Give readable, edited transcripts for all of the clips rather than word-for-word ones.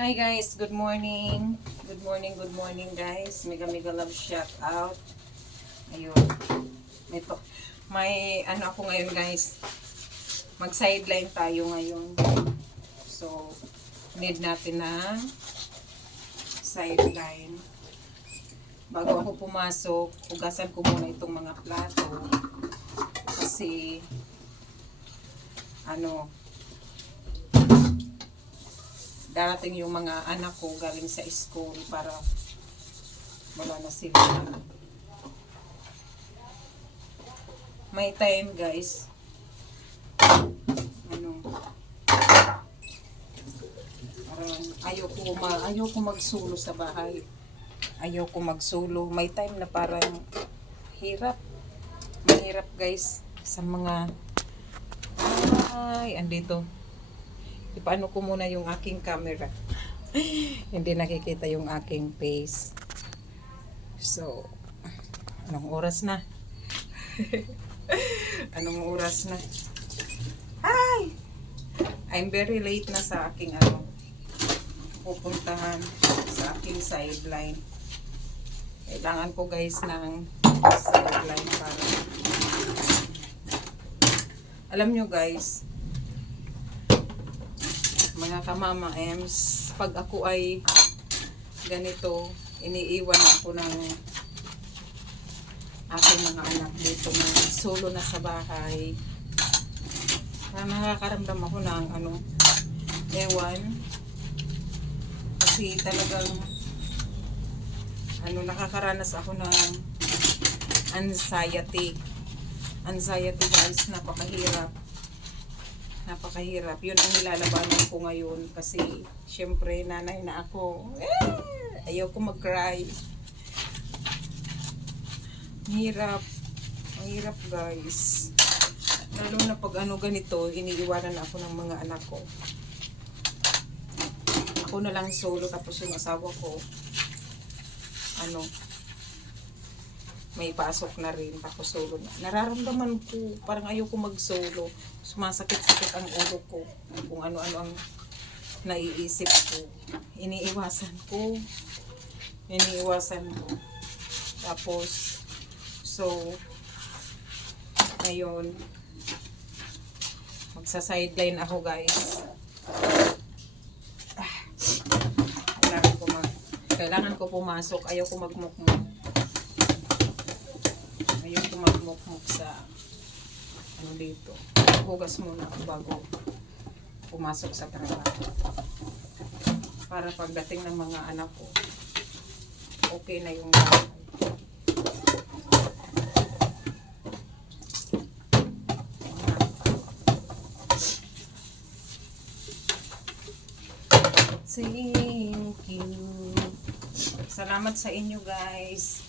Hi guys, good morning. Good morning guys. Mega mega love shout out. Ayun. May ano ako ngayon guys. Mag sideline tayo ngayon. So, need natin ng sideline. Bago ako pumasok, hugasan ko muna itong mga plato. Kasi darating yung mga anak ko galing sa school para wala na sila. May time guys. Parang ayoko magsulo sa bahay. Ayoko magsulo. May time na parang mahirap guys sa mga andito. Ipaano ko muna yung aking camera. Hindi nakikita yung aking face. So, anong oras na? Anong oras na? Hi! I'm very late na sa aking pupuntahan sa aking sideline. Kailangan ko guys ng sideline para alam nyo guys, mga kamama ems, pag ako ay ganito, iniiwan ako ng aking mga anak dito na solo na sa bahay. Nakakaramdam ako ng ewan, kasi talagang nakakaranas ako ng anxiety guys. Napakahirap. Yun ang nilalabanan ko ngayon kasi syempre nanay na ako. Ayoko mag-cry. Mahirap guys. Lalo na pag ganito, iniiwanan ako ng mga anak ko. Ako na lang solo, tapos yung asawa ko may pasok na rin, tapos solo na. Nararamdaman ko parang ayoko mag-solo. Sumasakit-sakit ang ulo ko. Kung ano-ano ang naiisip ko. Iniiwasan ko. Tapos, so, ngayon, magsa-sideline ako guys. Kailangan ko pumasok. Ayoko magmukmuk. Ayoko magmukmuk sa dito. Hugas muna ako bago pumasok sa trabaho. Para pagdating ng mga anak ko, okay na yung bahay. Thank you. Salamat sa inyo guys.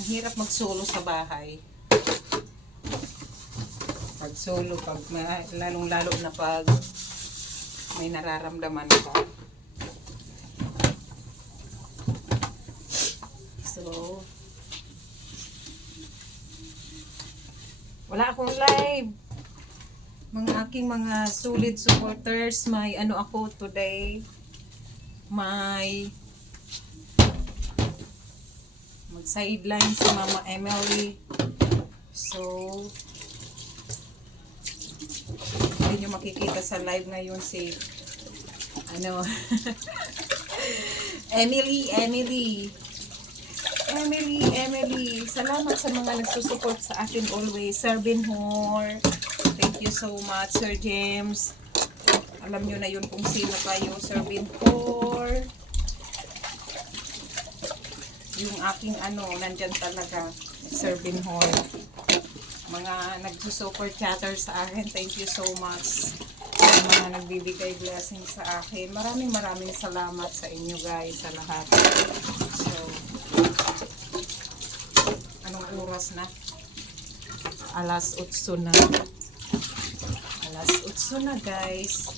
Ang hirap mag-solo sa bahay. Pag-solo, lalong-lalo na pag may nararamdaman ka. So, wala akong live. Mga aking mga solid supporters, may ako today. May mag-sideline si Mama Emily. So, hindi nyo makikita sa live ngayon si Emily. Salamat sa mga nagsusupport sa akin always. Sir Binhor, thank you so much. Sir James, alam nyo na yun kung sino kayo. Sir Binhor, yung aking nandyan talaga. Sir Binhor, mga nagsusupport chatter sa akin, thank you so much. Mga nagbibigay blessing sa akin, maraming salamat sa inyo guys, sa lahat. So, anong oras na? Alas 8 na. Alas 8 na guys.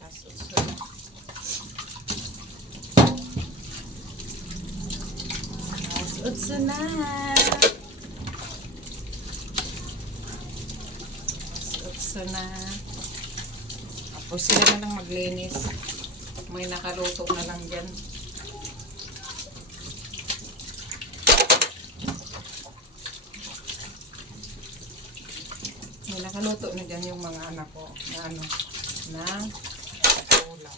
Alas 8 na. Utso na. Utso na. Tapos sila na lang maglinis. May nakaluto na lang dyan. May nakaluto na dyan yung mga anak ko na ano, na ulam.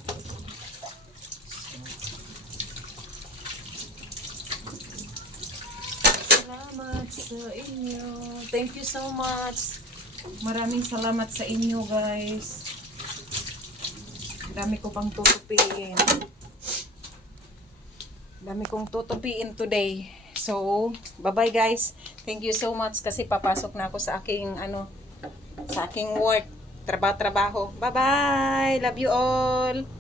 Salamat sa inyo. Thank you so much. Maraming salamat sa inyo, guys. Dami ko pang tutupiin. Dami kong tutupiin today. So, bye-bye guys. Thank you so much kasi papasok na ako sa aking sa aking work. Trabaho. Bye-bye. Love you all.